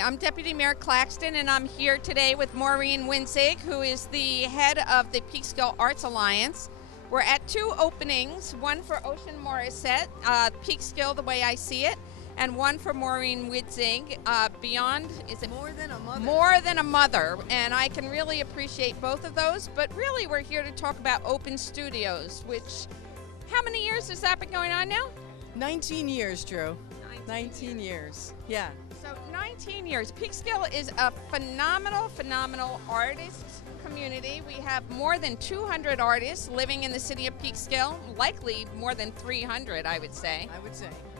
Hi, I'm Deputy Mayor Claxton, and I'm here today with Maureen Winzig, who is the head of the Peekskill Arts Alliance. We're at two openings, one for Ocean Morissette, Peekskill the Way I See It, and one for Maureen Winzig, Beyond, is it? More Than a Mother. More Than a Mother, and I can really appreciate both of those, but really we're here to talk about open studios, which, how many years has that been going on now? 19 years, Drew. 19 years. Yeah. So 19 years. Peekskill is a phenomenal artist community. We have more than 200 artists living in the city of Peekskill, likely more than 300, I would say.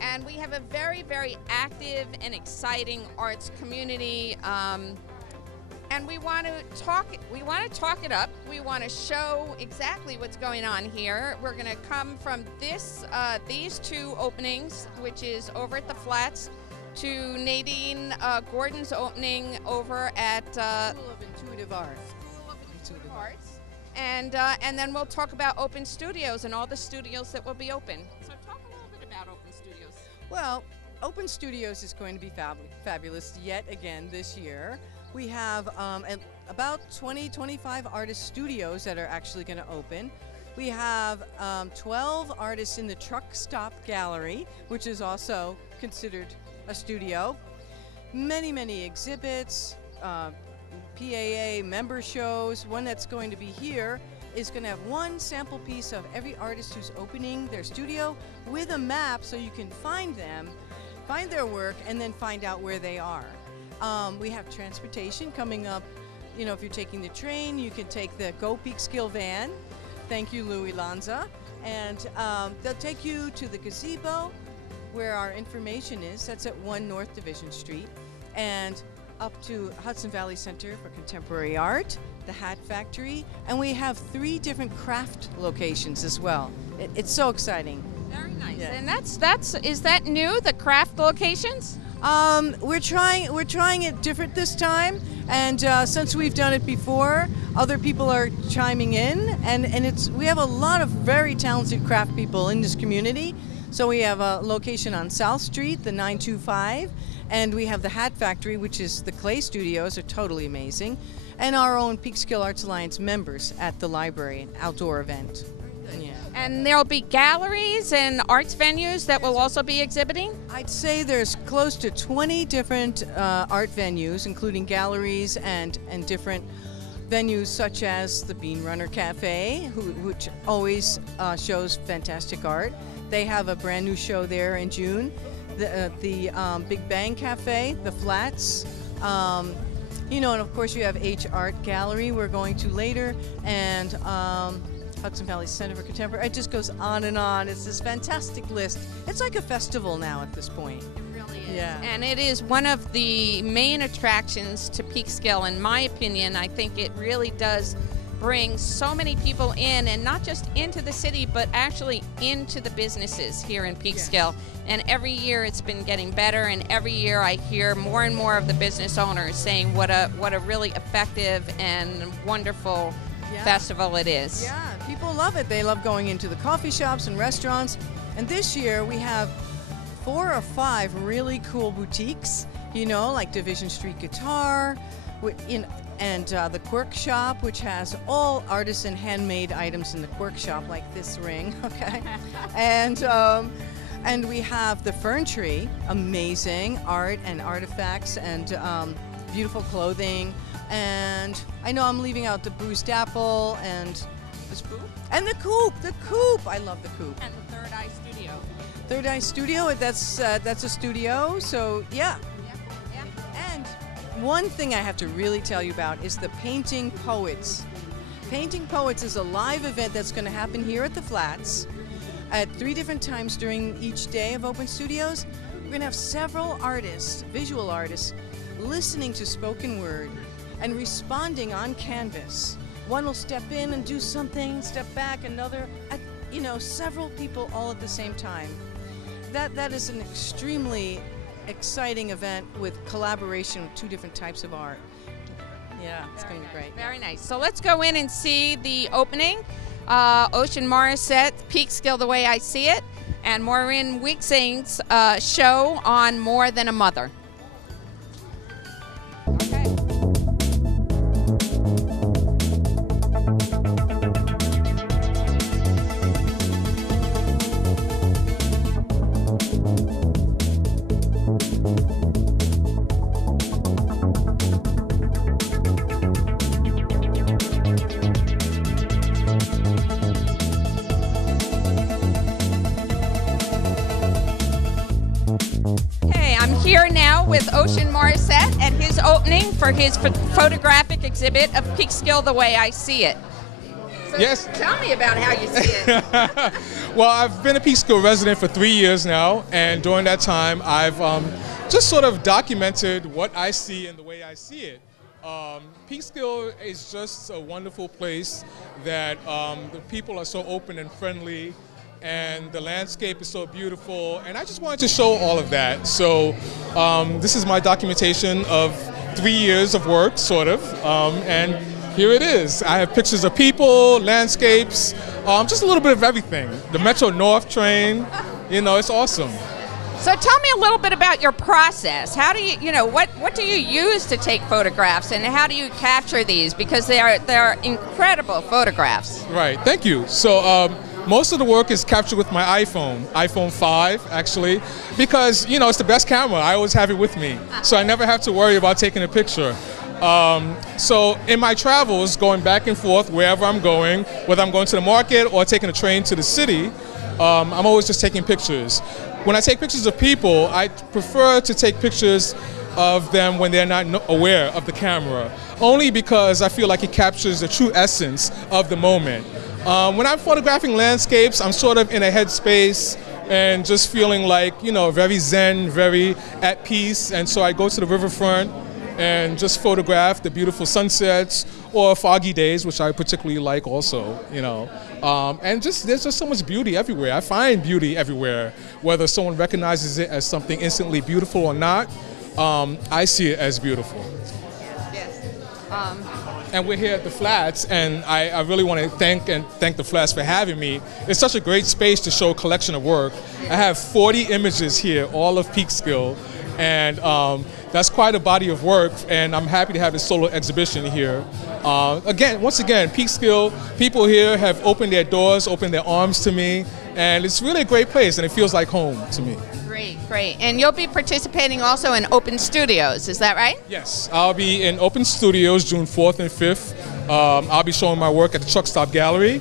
And we have a very active and exciting arts community. And we want to talk it up. We want to show exactly what's going on here. We're going to come from these two openings, which is over at the Flats, to Nadine Gordon's opening over at School of Intuitive Arts. And then we'll talk about open studios and all the studios that will be open. So talk a little bit about open studios. Well, Open Studios is going to be fabulous yet again this year. We have about 25 artist studios that are actually going to open. We have 12 artists in the Truck Stop Gallery, which is also considered a studio. Many exhibits, PAA member shows. One that's going to be here is going to have one sample piece of every artist who's opening their studio with a map so you can find them, find their work, and then find out where they are. We have transportation coming up. You know, if you're taking the train, you can take the Go Peekskill van. Thank you, Louis Lanza. And they'll take you to the gazebo where our information is. That's at 1 North Division Street. And up to Hudson Valley Center for Contemporary Art, the Hat Factory, and we have 3 different craft locations as well. It's so exciting. Very nice. Yeah. And is that new, the craft locations? We're trying it different this time, and since we've done it before, other people are chiming in, and we have a lot of very talented craft people in this community. So we have a location on South Street, the 925, and we have the Hat Factory, which is the clay studios, are totally amazing, and our own Peekskill Arts Alliance members at the library, an outdoor event. Yeah. And there'll be galleries and arts venues that will also be exhibiting? I'd say there's close to 20 different art venues, including galleries and different venues such as the Bean Runner Cafe, which always shows fantastic art. They have a brand new show there in June. The Big Bang Cafe, the Flats, you know, and of course you have H Art Gallery we're going to later, and Hudson Valley Center for Contemporary. It just goes on and on. It's this fantastic list. It's like a festival now at this point. It really is. Yeah. And it is one of the main attractions to Peekskill. In my opinion, I think it really does bring so many people in, and not just into the city, but actually into the businesses here in Peekskill. Yeah. And every year it's been getting better, and every year I hear more and more of the business owners saying what a really effective and wonderful festival it is. Yeah, people love it. They love going into the coffee shops and restaurants. And this year we have 4 or 5 really cool boutiques, you know, like Division Street Guitar, and the Quirk Shop, which has all artisan handmade items in the Quirk Shop, like this ring, okay? And we have the Fern Tree, amazing art and artifacts and beautiful clothing. And I know I'm leaving out the Bruised Apple and the Coop. The Coop. I love the Coop. And the Third Eye Studio. Third Eye Studio. That's a studio. So yeah. And one thing I have to really tell you about is the Painting Poets. Painting Poets is a live event that's going to happen here at the Flats at 3 different times during each day of Open Studios. We're going to have several artists, visual artists, listening to spoken word and responding on canvas. One will step in and do something, step back, another, you know, several people all at the same time. That is an extremely exciting event with collaboration with 2 different types of art. Yeah, it's going to be great. Very nice. So let's go in and see the opening. Ocean Morissette, Peekskill the Way I See It, and Maureen Winzig's show on More Than a Mother. with Ocean Morissette at his opening for his photographic exhibit of Peekskill the Way I See It. So yes. Tell me about how you see it. Well, I've been a Peekskill resident for 3 years now, and during that time, I've just sort of documented what I see and the way I see it. Peekskill is just a wonderful place that the people are so open and friendly, and the landscape is so beautiful, and I just wanted to show all of that. So this is my documentation of 3 years of work, sort of, and here it is. I have pictures of people, landscapes, just a little bit of everything. The Metro North train, you know, it's awesome. So tell me a little bit about your process. How do you, what do you use to take photographs, and how do you capture these? Because they are incredible photographs. Right, thank you. So most of the work is captured with my iPhone 5 actually, because it's the best camera. I always have it with me, so I never have to worry about taking a picture. So in my travels, going back and forth wherever I'm going, whether I'm going to the market or taking a train to the city, I'm always just taking pictures. When I take pictures of people, I prefer to take pictures of them when they're not aware of the camera, only because I feel like it captures the true essence of the moment. When I'm photographing landscapes, I'm sort of in a headspace and just feeling like, very zen, very at peace, and so I go to the riverfront and just photograph the beautiful sunsets or foggy days, which I particularly like also, and there's just so much beauty everywhere. I find beauty everywhere, whether someone recognizes it as something instantly beautiful or not. I see it as beautiful. Yes. And we're here at the Flats, and I really want to thank the Flats for having me. It's such a great space to show a collection of work. I have 40 images here, all of Peekskill, and that's quite a body of work, and I'm happy to have this solo exhibition here. Once again, Peekskill, people here have opened their doors, opened their arms to me, and it's really a great place, and it feels like home to me. Great. And you'll be participating also in Open Studios, is that right? Yes, I'll be in Open Studios June 4th and 5th. I'll be showing my work at the Truck Stop Gallery,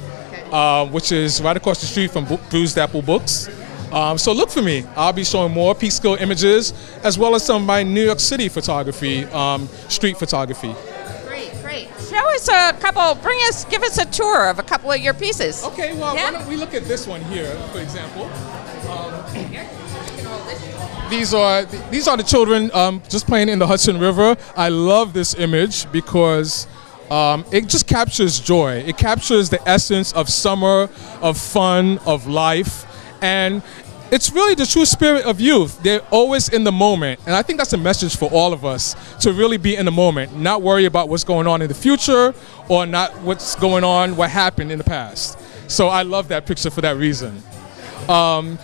which is right across the street from Bruised Apple Books. So look for me. I'll be showing more Peekskill images, as well as some of my New York City photography, street photography. Great. Show us give us a tour of a couple of your pieces. Okay, well, why don't we look at this one here, for example. These are the children just playing in the Hudson River. I love this image because it just captures joy. It captures the essence of summer, of fun, of life. And it's really the true spirit of youth. They're always in the moment. And I think that's a message for all of us, to really be in the moment, not worry about what's going on in the future or not what's going on, what happened in the past. So I love that picture for that reason.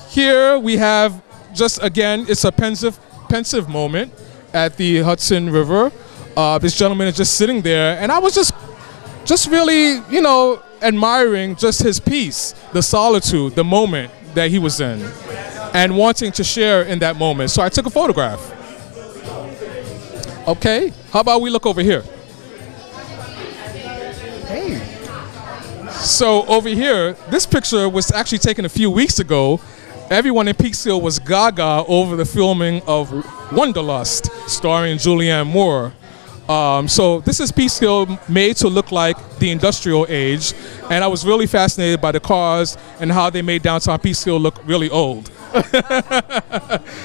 Here we have it's a pensive moment at the Hudson River. This gentleman is just sitting there, and I was just really, admiring just his peace, the solitude, the moment that he was in, and wanting to share in that moment. So I took a photograph. Okay, how about we look over here? Hey. So over here, this picture was actually taken a few weeks ago. Everyone in Peekskill was gaga over the filming of Wanderlust, starring Julianne Moore. So this is Peekskill made to look like the industrial age, and I was really fascinated by the cars and how they made downtown Peekskill look really old.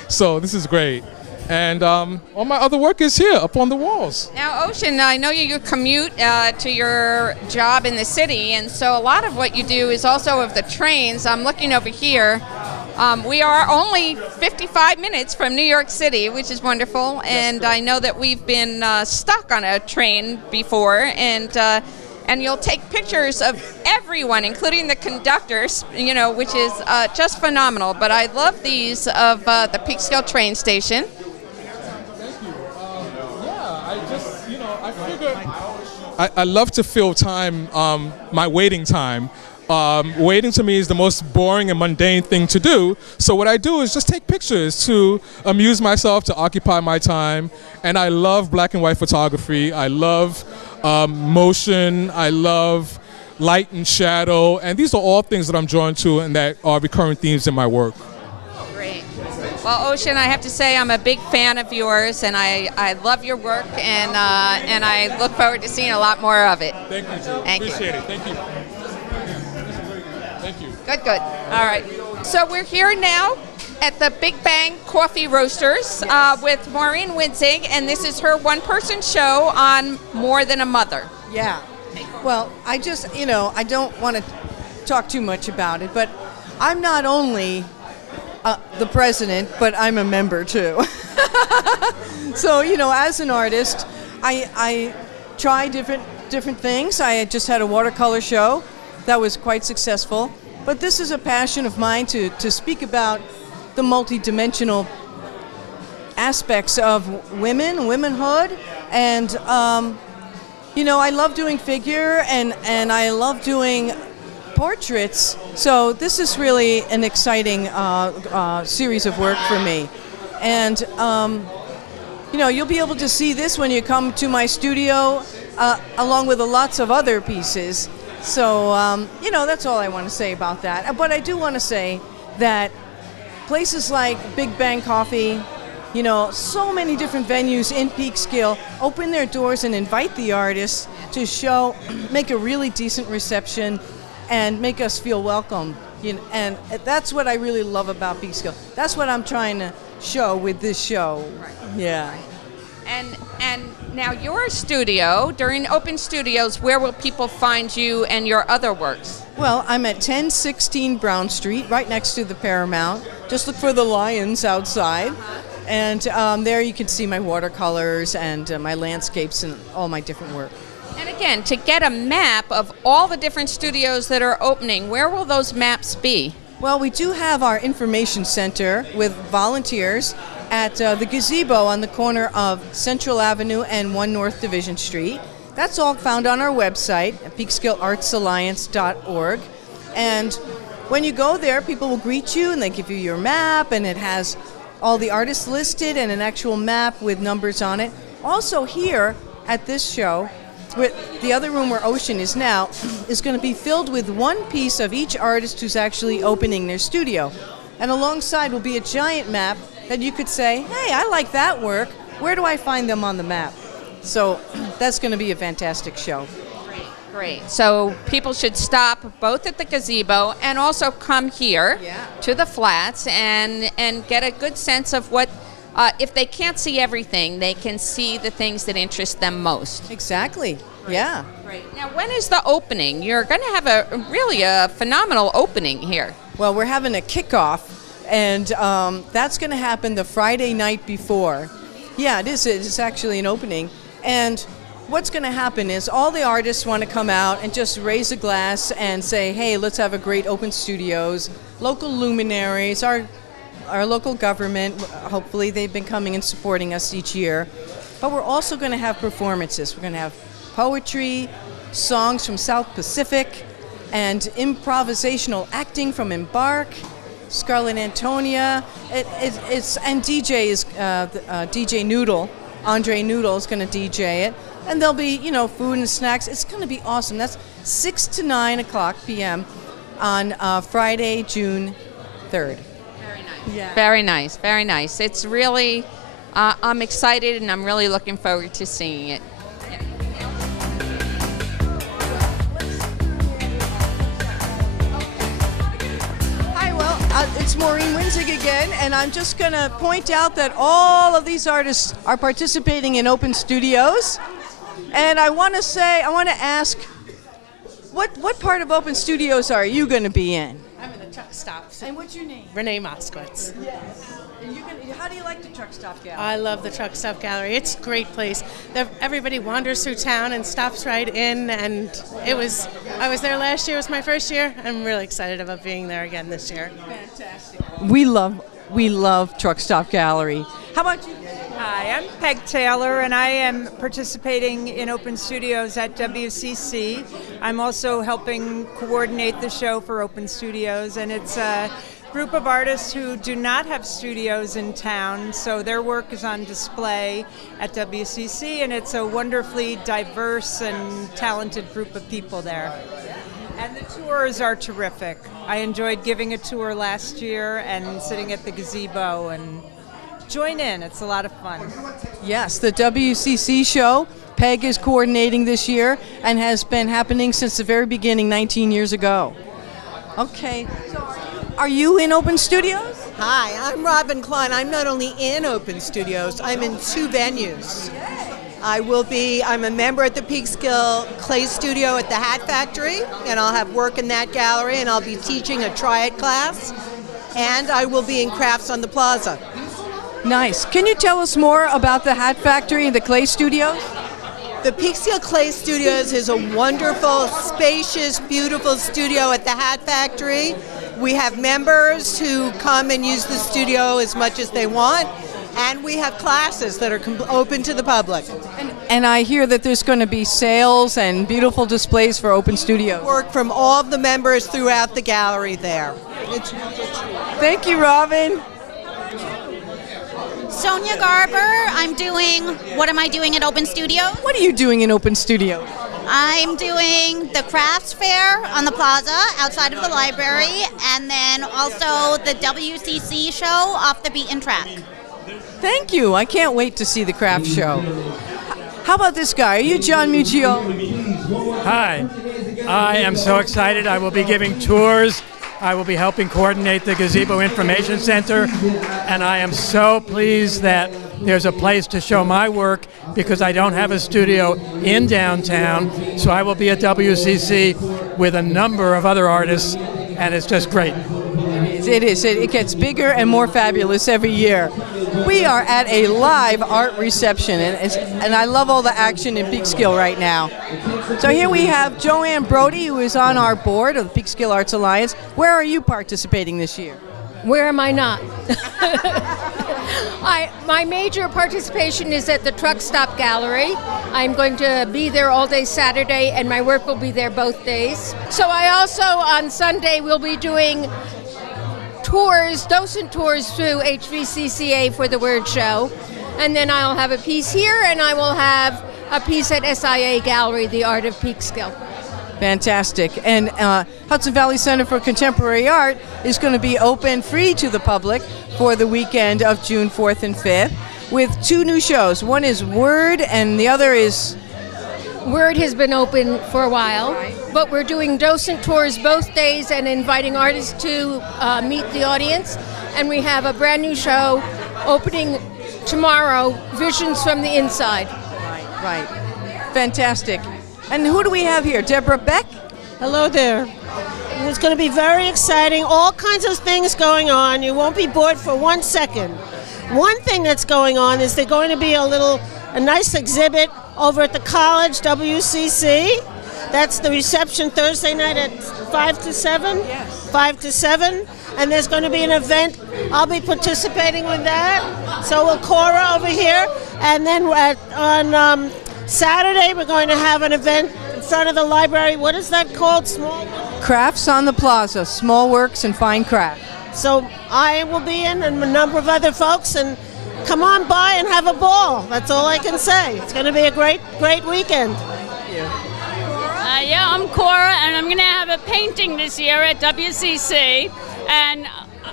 So this is great. And all my other work is here up on the walls. Now, Ocean, I know you commute to your job in the city, and so a lot of what you do is also of the trains. I'm looking over here. We are only 55 minutes from New York City, which is wonderful, and I know that we've been stuck on a train before, and you'll take pictures of everyone, including the conductors, which is just phenomenal. But I love these of the Peekskill train station. Thank you. I figured I love to fill time, my waiting time. Waiting to me is the most boring and mundane thing to do. So what I do is just take pictures to amuse myself, to occupy my time. And I love black and white photography. I love motion. I love light and shadow. And these are all things that I'm drawn to and that are recurrent themes in my work. Great. Well, Ocean, I have to say I'm a big fan of yours, and I love your work, and I look forward to seeing a lot more of it. Thank you, Jill. Thank you. Appreciate it. Thank you. Thank you. Good, good. All right. So we're here now at the Big Bang Coffee Roasters with Maureen Winzig, and this is her one-person show on More Than a Mother. Yeah. Well, I just, I don't want to talk too much about it, but I'm not only the president, but I'm a member too. So, as an artist, I try different things. I just had a watercolor show that was quite successful. But this is a passion of mine to speak about the multidimensional aspects of womanhood, and I love doing figure and I love doing portraits. So this is really an exciting series of work for me, and you'll be able to see this when you come to my studio, along with lots of other pieces. So, that's all I want to say about that. But I do want to say that places like Big Bang Coffee, so many different venues in Peekskill open their doors and invite the artists to show, make a really decent reception, and make us feel welcome. And that's what I really love about Peekskill. That's what I'm trying to show with this show. Right. Yeah. And now your studio, during open studios, where will people find you and your other works? Well, I'm at 1016 Brown Street, right next to the Paramount. Just look for the lions outside. And there you can see my watercolors and my landscapes and all my different work. And again, to get a map of all the different studios that are opening, where will those maps be? Well, we do have our information center with volunteers at the gazebo on the corner of Central Avenue and 1 North Division Street. That's all found on our website at peekskillartsalliance.org. And when you go there, people will greet you and they give you your map, and it has all the artists listed and an actual map with numbers on it. Also here at this show, with the other room where Ocean is now, is going to be filled with one piece of each artist who's actually opening their studio. And alongside will be a giant map that you could say, hey, I like that work. Where do I find them on the map? So that's going to be a fantastic show. Great. So people should stop both at the gazebo and also come here to the flats and get a good sense of what, if they can't see everything, they can see the things that interest them most. Exactly. Yeah. Great. Now, when is the opening? You're going to have a phenomenal opening here. Well, we're having a kickoff, and that's going to happen the Friday night before. Yeah, it is. It's actually an opening. And what's going to happen is all the artists want to come out and just raise a glass and say, hey, let's have a great open studios, local luminaries, our local government. Hopefully they've been coming and supporting us each year. But we're also going to have performances. We're going to have poetry, songs from South Pacific, and improvisational acting from Embark, Scarlet Antonia, and DJ is DJ Noodle, Andre Noodle is going to DJ it, and there'll be food and snacks. It's going to be awesome. That's 6 to 9 o'clock p.m. on Friday, June 3rd. Very nice. Yeah. Very nice. Very nice. It's really, I'm excited and I'm really looking forward to seeing it. It's Maureen Winzig again, and I'm just going to point out that all of these artists are participating in open studios. And I want to ask, what part of open studios are you going to be in? I'm in the truck stops. And what's your name? Renee Moskowitz. Yes. And how do you like the truck stop gallery? I love the truck stop gallery. It's a great place. Everybody wanders through town and stops right in, and I was there last year. It was my first year. I'm really excited about being there again this year. Fantastic. We love truck stop gallery. How about you? Hi, I'm Peg Taylor, and I am participating in Open Studios at WCC. I'm also helping coordinate the show for Open Studios, and it's a group of artists who do not have studios in town, so their work is on display at WCC, and it's a wonderfully diverse and talented group of people there. And the tours are terrific. I enjoyed giving a tour last year and sitting at the gazebo and join in. It's a lot of fun. Yes, the WCC show, Peg is coordinating this year and has been happening since the very beginning 19 years ago. Okay, so are you in Open Studios? Hi, I'm Robin Klein. I'm not only in Open Studios, I'm in 2 venues. I'm a member at the Peekskill Clay Studio at the Hat Factory, and I'll have work in that gallery, and I'll be teaching a Triad class, and I will be in Crafts on the Plaza. Nice. Can you tell us more about the Hat Factory and the Clay Studios? The Peekskill Clay Studios is a wonderful, spacious, beautiful studio at the Hat Factory. We have members who come and use the studio as much as they want, and we have classes that are open to the public. And I hear that there's going to be sales and beautiful displays for Open Studios. Work from all of the members throughout the gallery there. Thank you, Robin. Sonia Garber. What am I doing at Open Studio? What are you doing in Open Studio? I'm doing the crafts fair on the plaza outside of the library, and then also the WCC show off the beaten track. Thank you. I can't wait to see the craft show. How about this guy? Are you John Muccio? Hi. I am so excited. I will be giving tours. I will be helping coordinate the Gazebo Information Center, and I am so pleased that there's a place to show my work because I don't have a studio in downtown, so I will be at WCC with a number of other artists, and it's just great. It is. It gets bigger and more fabulous every year. We are at a live art reception, and I love all the action in Peekskill right now. So here we have Joanne Brody, who is on our board of the Peekskill Arts Alliance. Where are you participating this year? Where am I not? My major participation is at the Truck Stop Gallery. I'm going to be there all day Saturday, and my work will be there both days. So I also, on Sunday, will be doing tours, docent tours through HVCCA for the Word Show. And then I'll have a piece here, and I will have a piece at SIA Gallery, The Art of Peekskill. Fantastic. And Hudson Valley Center for Contemporary Art is going to be open free to the public for the weekend of June 4th and 5th with 2 new shows. One is Word and the other is... Word has been open for a while, but we're doing docent tours both days and inviting artists to meet the audience. And we have a brand new show opening tomorrow, Visions from the Inside. Right. Fantastic. And who do we have here? Deborah Beck? Hello there. It's going to be very exciting. All kinds of things going on. You won't be bored for 1 second. One thing that's going on is there's going to be a nice exhibit over at the college, WCC. That's the reception Thursday night at 5 to 7? Yes. 5 to 7. And there's going to be an event. I'll be participating with that. So will Cora over here. And then on Saturday, we're going to have an event in front of the library. What is that called? Small Crafts on the Plaza, small works and fine craft. So I will be in, and a number of other folks, and come on by and have a ball. That's all I can say. It's going to be a great, great weekend. Thank you. Yeah, I'm Cora, and I'm going to have a painting this year at WCC, and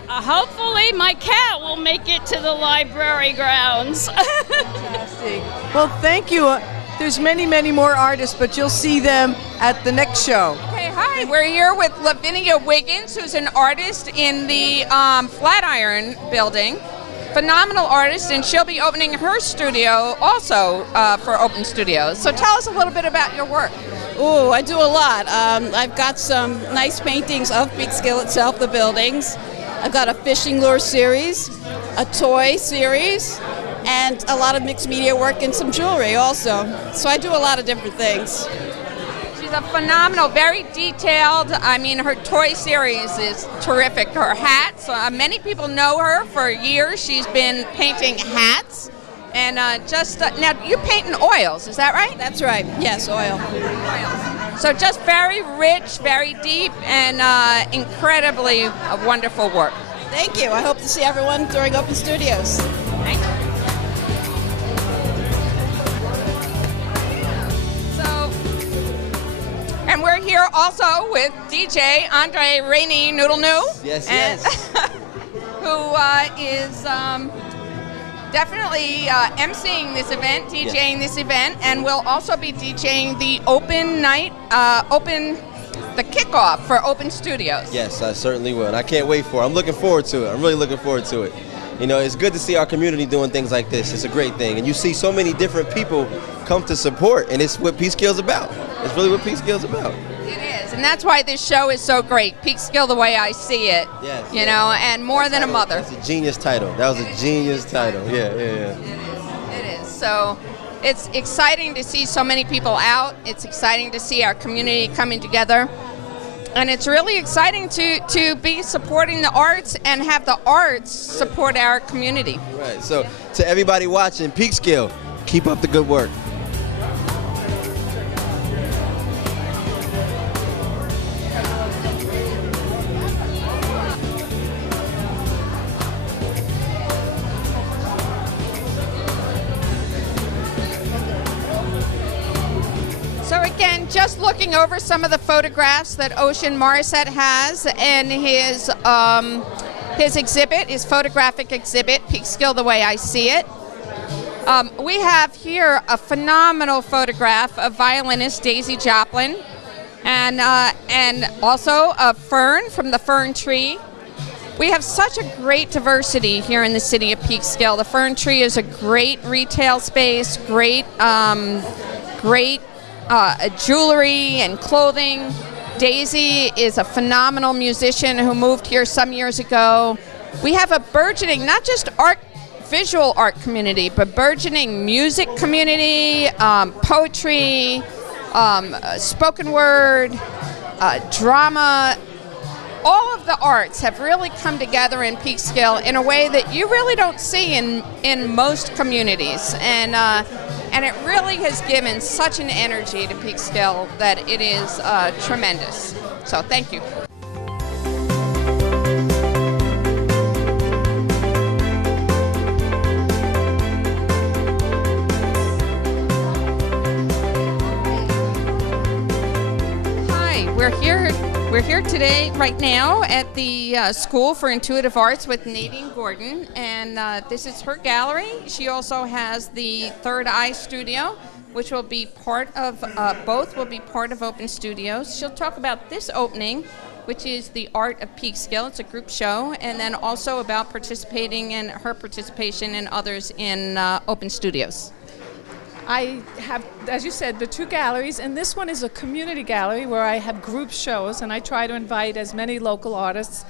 hopefully my cat will make it to the library grounds. Fantastic. Well, thank you. There's many, many more artists, but you'll see them at the next show. Okay, hi. We're here with Lavinia Wiggins, who's an artist in the Flatiron building. Phenomenal artist, and she'll be opening her studio also for Open Studios. So tell us a little bit about your work. Oh, I do a lot. I've got some nice paintings of Peekskill itself, the buildings. I've got a fishing lure series, a toy series, and a lot of mixed media work and some jewelry also. So I do a lot of different things. She's a phenomenal, very detailed. I mean, her toy series is terrific. Her hats, many people know her for years. She's been painting hats. And now you paint in oils, is that right? That's right, yes, oil. So just very rich, very deep, and incredibly wonderful work. Thank you. I hope to see everyone during Open Studios. Thank you. So, and we're here also with DJ Andre Rainey Noodle Noo. Yes, and, yes. who is definitely emceeing this event, DJing this event, and will also be DJing the open night, the kickoff for Open Studios. Yes, I certainly will. And I can't wait for it. I'm looking forward to it. I'm really looking forward to it. You know, it's good to see our community doing things like this. It's a great thing. And you see so many different people come to support, and it's what Peekskill's about. It's really what Peekskill's about. It is, and that's why this show is so great. Peekskill, the way I see it, yes, you know, and more than a mother. That's a genius title. That was a genius title. Yeah. It is. So it's exciting to see so many people out. It's exciting to see our community coming together. And it's really exciting to be supporting the arts and have the arts support our community. Right. So to everybody watching, Peekskill, keep up the good work. So again, just looking over some of the photographs that Ocean Morissette has in his exhibit, his photographic exhibit, Peekskill, the way I see it. We have here a phenomenal photograph of violinist Daisy Joplin, and also a fern from the fern tree. We have such a great diversity here in the city of Peekskill. The Fern Tree is a great retail space, great jewelry and clothing. Daisy is a phenomenal musician who moved here some years ago. We have a burgeoning, not just visual art community, but burgeoning music community, poetry, spoken word, drama. All of the arts have really come together in Peekskill in a way that you really don't see in most communities. And it really has given such an energy to Peekskill that it is tremendous. So thank you. Hi, we're here today, right now, at the School for Intuitive Arts with Nadine Gordon, and this is her gallery. She also has the Third Eye Studio, which will be part of, both will be part of Open Studios. She'll talk about this opening, which is the Art of Peekskill. It's a group show, and then also about participating and her participation and others in Open Studios. I have, as you said, the two galleries, and this one is a community gallery where I have group shows, and I try to invite as many local artists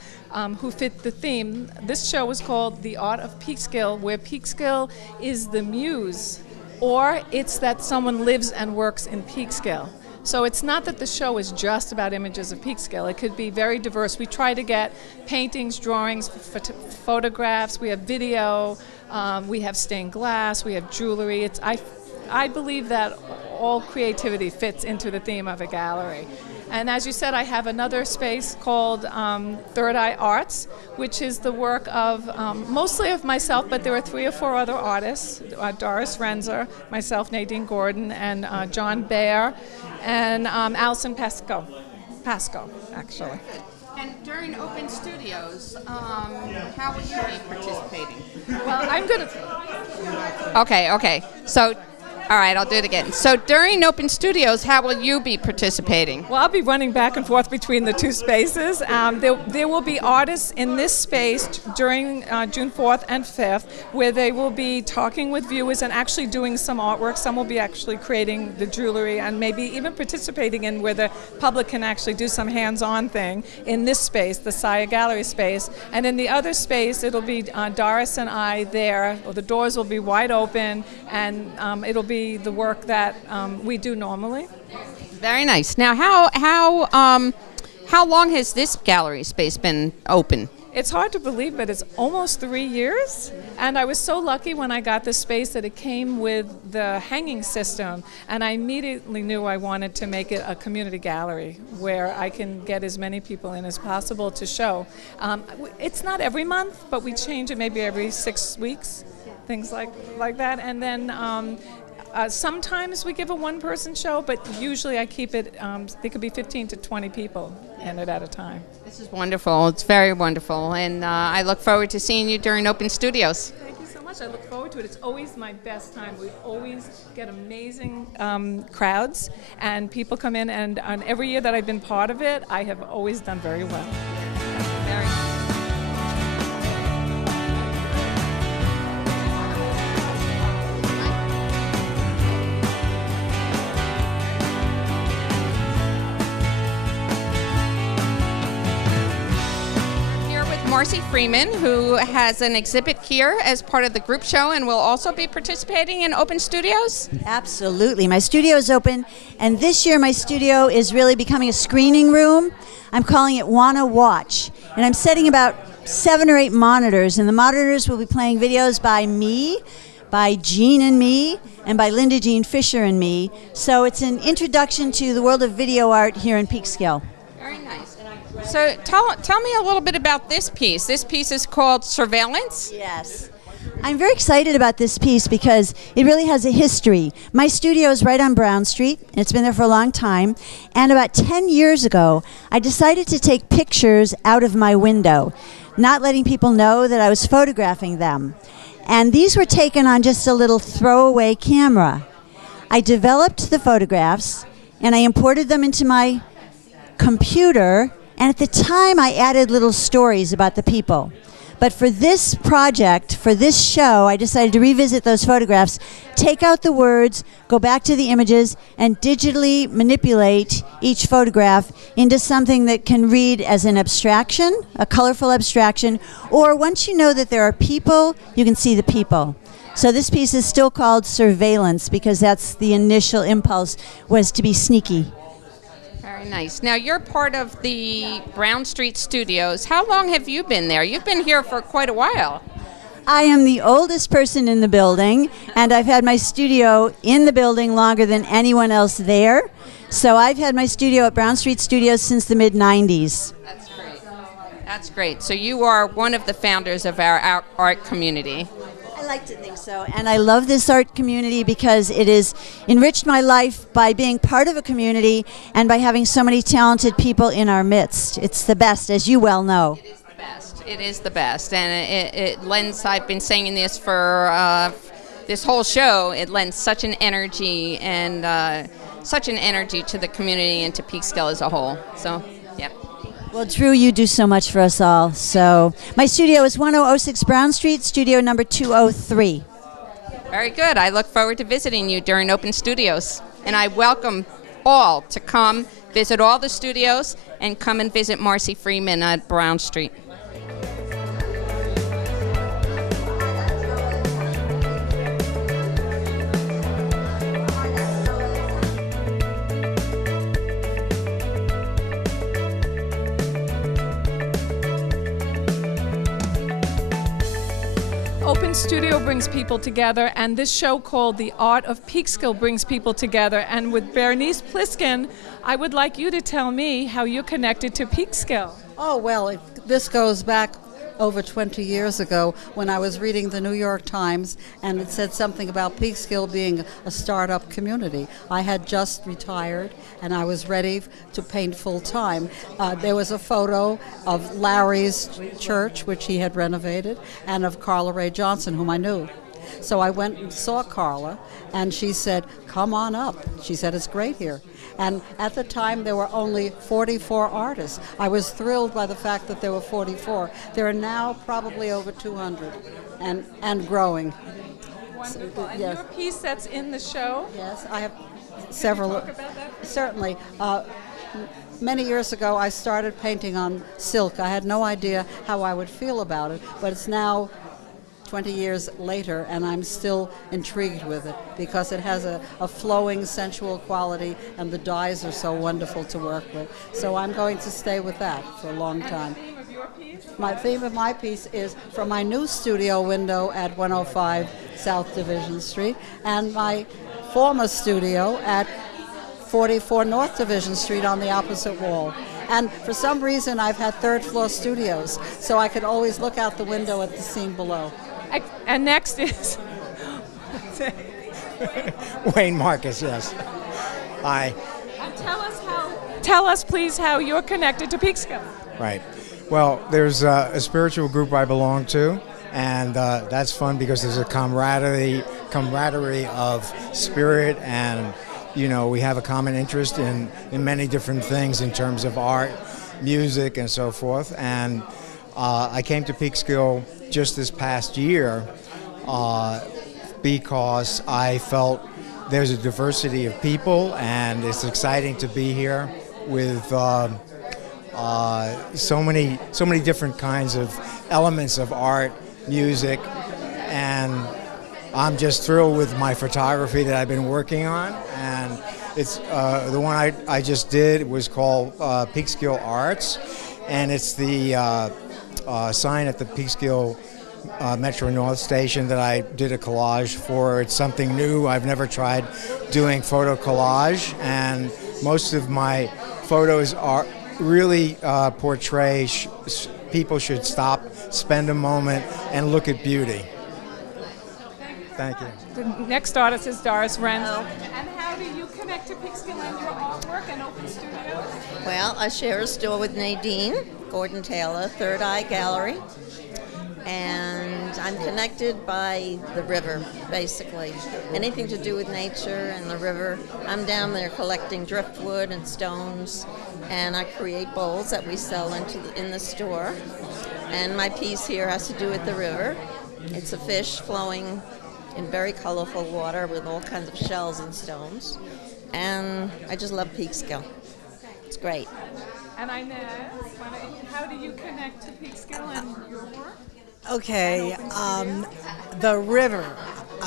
who fit the theme. This show is called The Art of Peekskill, where Peekskill is the muse, or it's that someone lives and works in Peekskill. So it's not that the show is just about images of Peekskill. It could be very diverse. We try to get paintings, drawings, photographs, we have video, we have stained glass, we have jewelry. I believe that all creativity fits into the theme of a gallery. And as you said, I have another space called Third Eye Arts, which is the work of mostly of myself, but there are 3 or 4 other artists, Doris Renzer, myself, Nadine Gordon, and John Baer, and Alison Pasco, actually. And during Open Studios, how will you be participating? Well, I'm going to... Okay. So, all right, I'll do it again. So during Open Studios, how will you be participating? Well, I'll be running back and forth between the two spaces. There will be artists in this space during June 4th and 5th, where they will be talking with viewers and actually doing some artwork. Some will be actually creating the jewelry and maybe even participating in where the public can actually do some hands-on thing in this space, the Saya Gallery space. And in the other space, it'll be Doris and I there. The doors will be wide open, and it'll be the work that we do normally. Very nice. Now, how long has this gallery space been open? It's hard to believe, but it's almost 3 years. And I was so lucky when I got this space that it came with the hanging system. And I immediately knew I wanted to make it a community gallery where I can get as many people in as possible to show. It's not every month, but we change it maybe every 6 weeks, things like that. And then Sometimes we give a one-person show, but usually I keep it, there could be 15 to 20 people in it at a time. This is wonderful. It's very wonderful. And I look forward to seeing you during Open Studios. Thank you so much. I look forward to it. It's always my best time. We always get amazing crowds, and people come in, and every year that I've been part of it, I have always done very well. Very nice. Marcy Freeman, who has an exhibit here as part of the group show and will also be participating in Open Studios. Absolutely. My studio is open, and this year my studio is really becoming a screening room. I'm calling it Wanna Watch, and I'm setting about 7 or 8 monitors, and the monitors will be playing videos by me, by Jean and me, and by Linda Jean Fisher and me. So it's an introduction to the world of video art here in Peekskill. Very nice. So tell me a little bit about this piece. This piece is called Surveillance? Yes. I'm very excited about this piece because it really has a history. My studio is right on Brown Street, and it's been there for a long time. And about 10 years ago, I decided to take pictures out of my window, not letting people know that I was photographing them. And these were taken on just a little throwaway camera. I developed the photographs, and I imported them into my computer. And at the time, I added little stories about the people. But for this project, for this show, I decided to revisit those photographs, take out the words, go back to the images, and digitally manipulate each photograph into something that can read as an abstraction, a colorful abstraction, or once you know that there are people, you can see the people. So this piece is still called Surveillance because that's the initial impulse, was to be sneaky. Very nice. Now, you're part of the Brown Street Studios. How long have you been there? You've been here for quite a while. I am the oldest person in the building, and I've had my studio in the building longer than anyone else there. So I've had my studio at Brown Street Studios since the mid-90s. That's great. That's great. So you are one of the founders of our art community. I like to think so, and I love this art community because it has enriched my life by being part of a community and by having so many talented people in our midst. It's the best, as you well know. It is the best. It is the best, and it lends, I've been saying this for this whole show, it lends such an energy and such an energy to the community and to Peekskill as a whole. So, yeah. Well, Drew, you do so much for us all. So my studio is 1006 Brown Street, studio number 203. Very good. I look forward to visiting you during Open Studios. And I welcome all to come visit all the studios and come and visit Marcy Freeman at Brown Street. Open Studio brings people together, and this show called The Art of Peekskill brings people together. And with Bernice Pliskin, I would like you to tell me how you're connected to Peekskill. Oh, well, this goes back over 20 years ago when I was reading the New York Times, and it said something about Peekskill being a startup community. I had just retired, and I was ready to paint full-time. There was a photo of Larry's church, which he had renovated, and of Carla Ray Johnson, whom I knew. So I went and saw Carla, and she said, "Come on up." She said, "It's great here." And at the time, there were only 44 artists. I was thrilled by the fact that there were 44. There are now probably over 200 and growing. Wonderful. And your piece that's in the show? Yes, I have several. Can you talk about that? Certainly. Many years ago, I started painting on silk. I had no idea how I would feel about it, but it's now 20 years later, and I'm still intrigued with it because it has a flowing, sensual quality, and the dyes are so wonderful to work with. So I'm going to stay with that for a long time. And the theme of your piece? My theme of my piece is from my new studio window at 105 South Division Street and my former studio at 44 North Division Street on the opposite wall. And for some reason, I've had third-floor studios, so I could always look out the window at the scene below. And next is Wayne Marcus, yes. Hi. And tell us please how you're connected to Peekskill. Right. Well, there's a spiritual group I belong to, and that's fun because there's a camaraderie of spirit, and we have a common interest in many different things in terms of art, music, and so forth. And I came to Peekskill just this past year because I felt there's a diversity of people, and it's exciting to be here with so many different kinds of elements of art, music, and I'm just thrilled with my photography that I've been working on. And it's the one I just did was called Peekskill Arts, and it's the sign at the Peekskill Metro North Station that I did a collage for. It's something new. I've never tried doing photo collage, and most of my photos are really portray people should stop, spend a moment, and look at beauty. Thank you. The next artist is Doris Renzo. And how do you connect to Peekskill and your artwork and Open Studios? Well, I share a store with Nadine Gordon Taylor, Third Eye Gallery, and I'm connected by the river, basically. Anything to do with nature and the river. I'm down there collecting driftwood and stones, and I create bowls that we sell in the store. And my piece here has to do with the river. It's a fish flowing in very colorful water with all kinds of shells and stones. And I just love Peekskill. It's great. And Inez, how do you connect to Peekskill and your work? Okay, the river.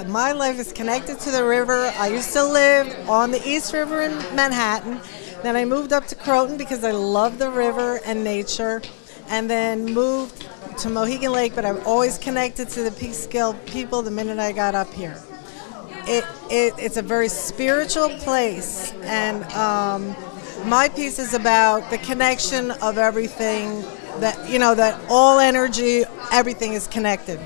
My life is connected to the river. I used to live on the East River in Manhattan. Then I moved up to Croton because I love the river and nature. And then moved to Mohegan Lake, but I'm always connected to the Peekskill people the minute I got up here. It's a very spiritual place, and my piece is about the connection of everything, that that all energy, everything is connected.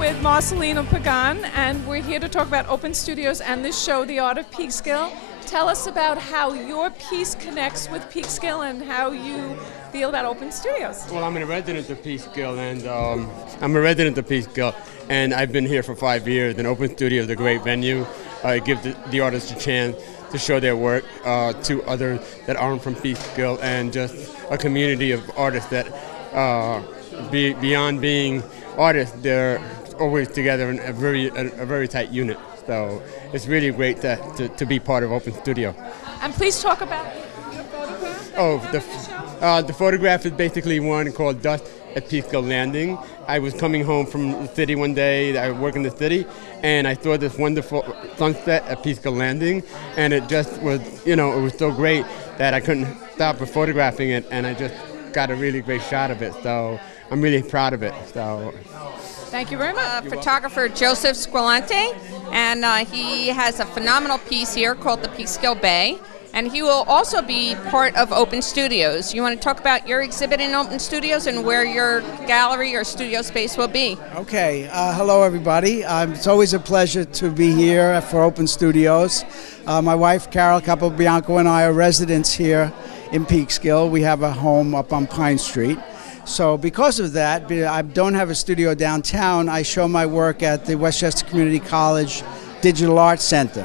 With Marcelino Pagan, and we're here to talk about Open Studios and this show, The Art of Peekskill. Tell us about how your piece connects with Peekskill and how you feel about Open Studios. Well, I'm a resident of Peekskill, and I've been here for 5 years. And Open Studio is a great venue. It gives the artists a chance to show their work to others that aren't from Peekskill, and just a community of artists that, beyond being artists, they're always together in a very tight unit. So it's really great to be part of Open Studio. And please talk about your photograph. The photograph is basically one called Dust at Peekskill Landing. I was coming home from the city one day. I work in the city, and I saw this wonderful sunset at Peekskill Landing, and it just was, it was so great that I couldn't stop photographing it, and I just got a really great shot of it. So I'm really proud of it. So. Thank you very much. Photographer Joseph Squilante, and he has a phenomenal piece here called the Peekskill Bay, and he will also be part of Open Studios. You want to talk about your exhibit in Open Studios and where your gallery or studio space will be? Okay. Hello, everybody. It's always a pleasure to be here for Open Studios. My wife, Carol Capobianco, and I are residents here in Peekskill. We have a home up on Pine Street. So because of that, I don't have a studio downtown. I show my work at the Westchester Community College Digital Arts Center.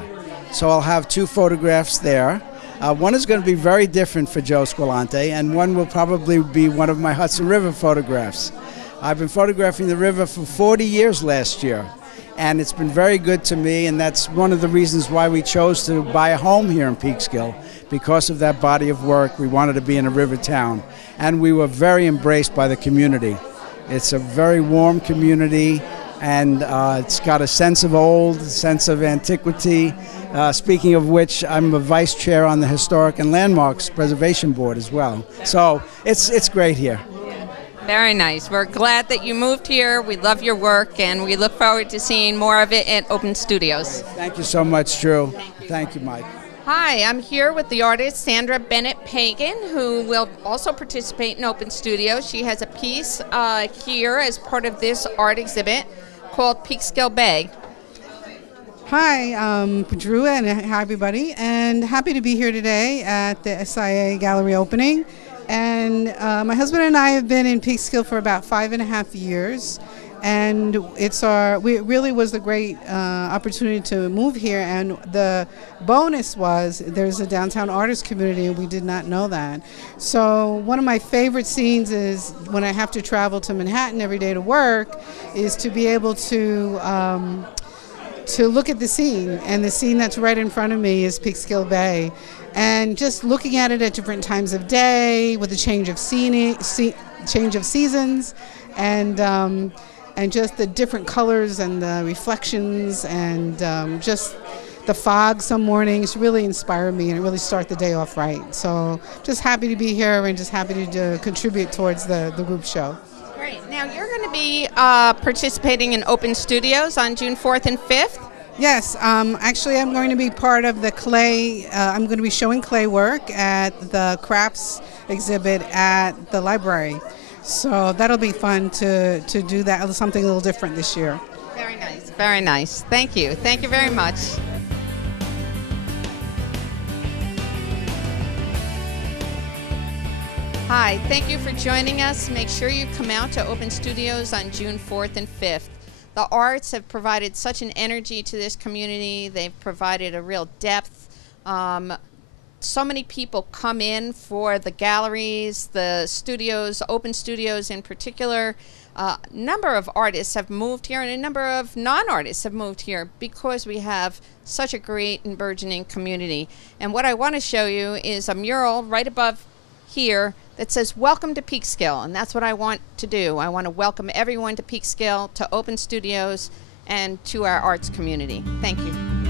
So I'll have 2 photographs there. One is going to be very different for Joe Squilante, and one will probably be one of my Hudson River photographs. I've been photographing the river for 40 years last year, and it's been very good to me, and that's one of the reasons why we chose to buy a home here in Peekskill. Because of that body of work, we wanted to be in a river town, and we were very embraced by the community. It's a very warm community, and it's got a sense of old, a sense of antiquity. Speaking of which, I'm a vice chair on the Historic and Landmarks Preservation Board as well. So it's great here. Very nice. We're glad that you moved here. We love your work, and we look forward to seeing more of it at Open Studios. Thank you so much, Drew. Thank you, Mike. Hi, I'm here with the artist Sandra Bennett Pagan, who will also participate in Open Studio. She has a piece here as part of this art exhibit called Peekskill Bay. Hi, Drew, and hi everybody, and happy to be here today at the SIA Gallery opening. And my husband and I have been in Peekskill for about 5.5 years, and it really was a great opportunity to move here. And the bonus was there's a downtown artist community, and we did not know that. So one of my favorite scenes is when I have to travel to Manhattan every day to work, is to be able to look at the scene, and the scene that's right in front of me is Peekskill Bay. And just looking at it at different times of day with a change of change of seasons, and just the different colors and the reflections, and just the fog some mornings really inspire me, and it really start the day off right. So just happy to be here, and just happy to contribute towards the group show. Great. Now you're going to be participating in Open Studios on June 4th and 5th. Yes, actually I'm going to be part of the clay, I'm going to be showing clay work at the crafts exhibit at the library. So that'll be fun to do that, something a little different this year. Very nice, very nice. Thank you. Thank you very much. Hi, thank you for joining us. Make sure you come out to Open Studios on June 4th and 5th. The arts have provided such an energy to this community. They've provided a real depth. So many people come in for the galleries, the studios, Open Studios in particular. A number of artists have moved here, and a number of non-artists have moved here because we have such a great and burgeoning community. And what I want to show you is a mural right above here that says welcome to Peekskill, and that's what I want to do. I want to welcome everyone to Peekskill, to Open Studios, and to our arts community. Thank you.